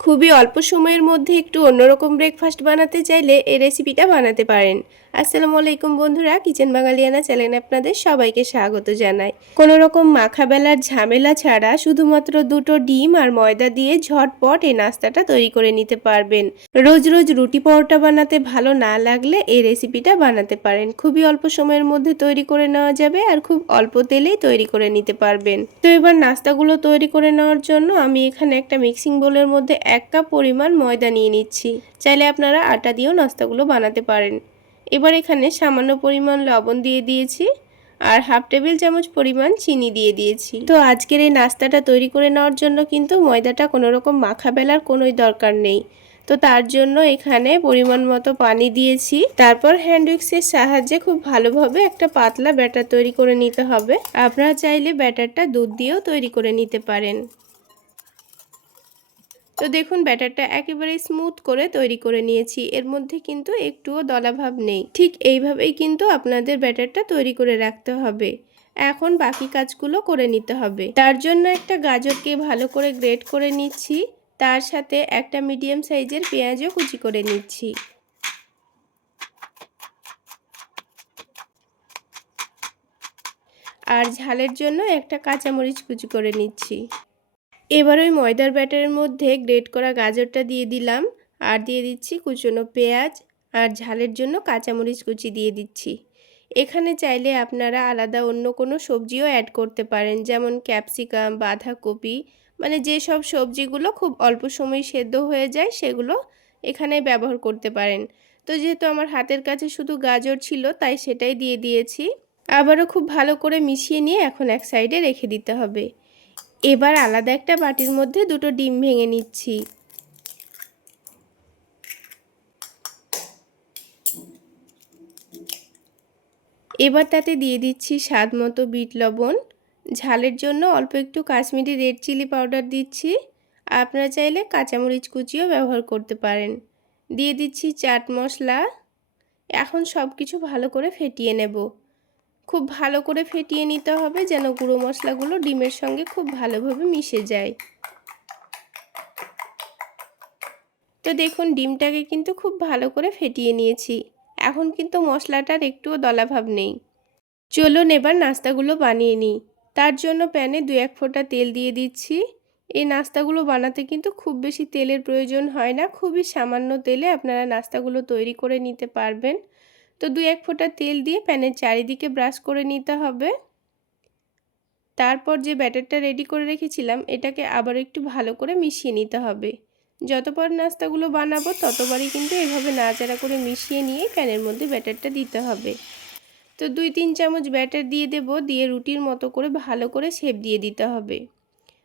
খুবই অল্প সময়ের মধ্যে একটু অন্যরকম ব্রেকফাস্ট বানাতে চাইলে এই রেসিপিটা বানাতে পারেন। আসসালামু আলাইকুম বন্ধুরা, কিচেন বাঙালিয়ানা চ্যানেলে আপনাদের সবাইকে স্বাগত জানাই। কোনো রকম মাখা বেলার ঝামেলা ছাড়া শুধুমাত্র দুটো ডিম আর ময়দা দিয়ে ঝটপট এই নাস্তাটা তৈরি করে নিতে পারবেন। রোজ রোজ রুটি পরোটা বানাতে ভালো না লাগলে এই রেসিপিটা বানাতে পারেন। খুবই অল্প সময়ের মধ্যে তৈরি করে নেওয়া যাবে আর খুব অল্প তেলেই তৈরি করে নিতে পারবেন। তো এবার নাস্তাগুলো তৈরি করে নেওয়ার জন্য আমি এখানে একটা মিক্সিং বোলের মধ্যে 1 কাপ পরিমাণ ময়দা নিয়ে নিচ্ছি। চাইলে আপনারা আটা দিয়েও নাস্তাগুলো বানাতে পারেন। এবার এখানে সামান্য পরিমাণ লবণ দিয়ে দিয়েছি আর হাফ টেবিল চামচ পরিমাণ চিনি দিয়ে দিয়েছি। তো আজকের এই নাস্তাটা তৈরি করে নেওয়ার জন্য কিন্তু ময়দাটা কোনো রকম মাখা বেলার কোনোই দরকার নেই। তো তার জন্য এখানে পরিমাণ মতো পানি দিয়েছি। তারপর হ্যান্ড উইক্সের সাহায্যে খুব ভালোভাবে একটা পাতলা ব্যাটার তৈরি করে নিতে হবে। আপনারা চাইলে ব্যাটারটা দুধ দিয়েও তৈরি করে নিতে পারেন। তো দেখুন ব্যাটারটা একেবারে স্মুথ করে তৈরি করে নিয়েছি। এর মধ্যে কিন্তু একটুও দলাভাব নেই। ঠিক এইভাবেই কিন্তু আপনাদের ব্যাটারটা তৈরি করে রাখতে হবে। এখন বাকি কাজগুলো করে নিতে হবে। তার জন্য একটা গাজরকে ভালো করে গ্রেট করে নিচ্ছি। তার সাথে একটা মিডিয়াম সাইজের পেঁয়াজও কুচি করে নিচ্ছি। আর ঝালের জন্য একটা কাঁচামরিচ কুচি করে নিচ্ছি। এবার ওই ময়দার ব্যাটারের মধ্যে গ্রেট করা গাজরটা দিয়ে দিলাম আর দিয়ে দিচ্ছি কুচনো পেঁয়াজ আর ঝালের জন্য কাঁচামরিচ কুচি দিয়ে দিচ্ছি। এখানে চাইলে আপনারা আলাদা অন্য কোনো সবজিও অ্যাড করতে পারেন, যেমন ক্যাপসিকাম, বাঁধাকপি, মানে যেসব সবজিগুলো খুব অল্প সময় সেদ্ধ হয়ে যায় সেগুলো এখানে ব্যবহার করতে পারেন। তো যেহেতু আমার হাতের কাছে শুধু গাজর ছিল তাই সেটাই দিয়ে দিয়েছি। আবারও খুব ভালো করে মিশিয়ে নিয়ে এখন এক সাইডে রেখে দিতে হবে। এবার আলাদা একটা বাটির মধ্যে দুটো ডিম ভেঙে নিচ্ছি। এবার তাতে দিয়ে দিচ্ছি স্বাদ মতো বিট লবণ। ঝালের জন্য অল্প একটু কাশ্মীরি রেড চিলি পাউডার দিচ্ছি। আপনারা চাইলে কাঁচামরিচ কুচিও ব্যবহার করতে পারেন। দিয়ে দিচ্ছি চাট মশলা। এখন সব কিছু ভালো করে ফেটিয়ে নেব। খুব ভালো করে ফেটিয়ে নিতে হবে যেন গুঁড়ো মশলাগুলো ডিমের সঙ্গে খুব ভালোভাবে মিশে যায়। তো দেখুন ডিমটাকে কিন্তু খুব ভালো করে ফেটিয়ে নিয়েছি। এখন কিন্তু মশলাটার একটুও দলাভাব নেই। চলুন এবার নাস্তাগুলো বানিয়ে নিই। তার জন্য প্যানে 2-1 ফোঁটা তেল দিয়ে দিচ্ছি। এই নাস্তাগুলো বানাতে কিন্তু খুব বেশি তেলের প্রয়োজন হয় না, খুবই সামান্য তেলে আপনারা নাস্তাগুলো তৈরি করে নিতে পারবেন। তো 2-1 ফোঁটা তেল দিয়ে প্যানের চারিদিকে ব্রাশ করে নিতে হবে। তারপর যে ব্যাটারটা রেডি করে রেখেছিলাম এটাকে আবার একটু ভালো করে মিশিয়ে নিতে হবে। যতবার নাস্তাগুলো বানাবো ততবারই কিন্তু এভাবে নাড়াচাড়া করে মিশিয়ে নিয়ে প্যানের মধ্যে ব্যাটারটা দিতে হবে। তো 2-3 চামচ ব্যাটার দিয়ে দেব, দিয়ে রুটির মতো করে ভালো করে শেপ দিয়ে দিতে হবে।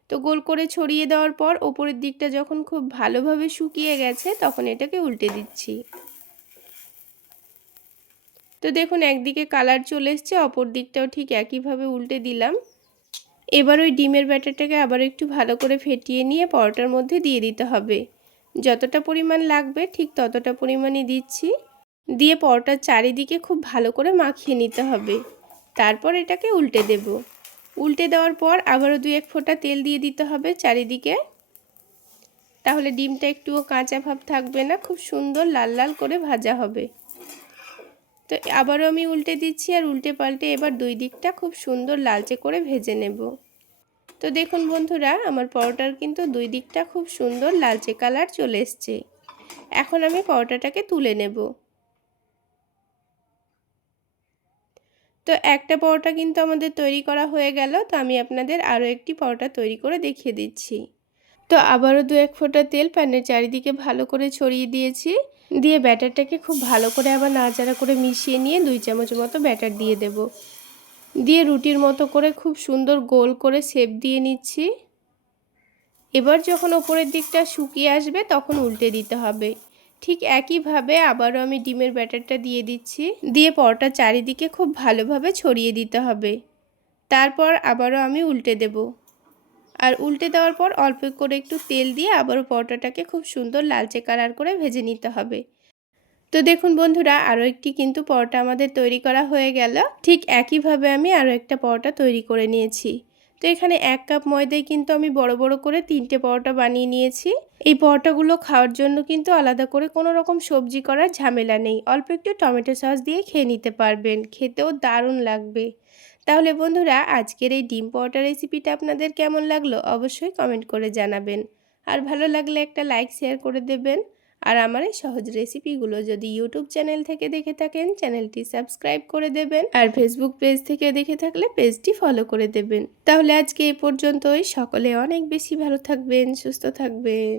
তো গোল করে ছড়িয়ে দেওয়ার পর ওপরের দিকটা যখন খুব ভালোভাবে শুকিয়ে গেছে তখন এটাকে উল্টে দিচ্ছি। তো দেখুন একদিকে কালার চলে এসছে, অপর দিকটাও ঠিক একইভাবে উল্টে দিলাম। এবার ওই ডিমের ব্যাটারটাকে আবার একটু ভালো করে ফেটিয়ে নিয়ে পরোটার মধ্যে দিয়ে দিতে হবে। যতটা পরিমাণ লাগবে ঠিক ততটা পরিমাণই দিচ্ছি। দিয়ে পরোটার চারিদিকে খুব ভালো করে মাখিয়ে নিতে হবে। তারপর এটাকে উল্টে দেব। উল্টে দেওয়ার পর আবারও 2-1 ফোঁটা তেল দিয়ে দিতে হবে চারিদিকে। তাহলে ডিমটা একটুও কাঁচা ভাব থাকবে না, খুব সুন্দর লাল লাল করে ভাজা হবে। তো আবারও আমি উল্টে দিচ্ছি আর উল্টে পাল্টে এবার দুই দিকটা খুব সুন্দর লালচে করে ভেজে নেব। তো দেখুন বন্ধুরা আমার পরোটার কিন্তু দুই দিকটা খুব সুন্দর লালচে কালার চলে এসছে। এখন আমি পরোটাটাকে তুলে নেব। তো একটা পরোটা কিন্তু আমাদের তৈরি করা হয়ে গেল। তো আমি আপনাদের আরও একটি পরোটা তৈরি করে দেখিয়ে দিচ্ছি। তো আবারও 2-1 ফোঁটা তেল প্যানের চারিদিকে ভালো করে ছড়িয়ে দিয়েছি। দিয়ে ব্যাটারটাকে খুব ভালো করে আবার নাড়াচাড়া করে মিশিয়ে নিয়ে 2 চামচ মতো ব্যাটার দিয়ে দেব। দিয়ে রুটির মতো করে খুব সুন্দর গোল করে শেপ দিয়ে নিচ্ছি। এবার যখন ওপরের দিকটা শুকিয়ে আসবে তখন উল্টে দিতে হবে। ঠিক একইভাবে আবারও আমি ডিমের ব্যাটারটা দিয়ে দিচ্ছি। দিয়ে পরোটার চারিদিকে খুব ভালোভাবে ছড়িয়ে দিতে হবে। তারপর আবারও আমি উল্টে দেব। আর উল্টে দেওয়ার পর অল্প করে একটু তেল দিয়ে আবারও পরোটাটাকে খুব সুন্দর লালচে কালার করে ভেজে নিতে হবে। তো দেখুন বন্ধুরা আরও একটি কিন্তু পরোটা আমাদের তৈরি করা হয়ে গেল। ঠিক একইভাবে আমি আরও একটা পরোটা তৈরি করে নিয়েছি। তো তো এখানে 1 কাপ ময়দায় কিন্তু আমি বড় বড় করে 3টে পরোটা বানিয়ে নিয়েছি। এই পরোটাগুলো খাওয়ার জন্য কিন্তু আলাদা করে কোনো রকম সবজি করার ঝামেলা নেই। অল্প একটু টমেটো সস দিয়ে খেয়ে নিতে পারবেন, খেতেও দারুণ লাগবে। তাহলে বন্ধুরা, আজকের এই ডিম পরোটা রেসিপিটা আপনাদের কেমন লাগলো অবশ্যই কমেন্ট করে জানাবেন। আর ভালো লাগলে একটা লাইক শেয়ার করে দেবেন। আর আমার এই সহজ রেসিপিগুলো যদি ইউটিউব চ্যানেল থেকে দেখে থাকেন চ্যানেলটি সাবস্ক্রাইব করে দেবেন, আর ফেসবুক পেজ থেকে দেখে থাকলে পেজটি ফলো করে দেবেন। তাহলে আজকে এ পর্যন্তই। সকলে অনেক বেশি ভালো থাকবেন, সুস্থ থাকবেন।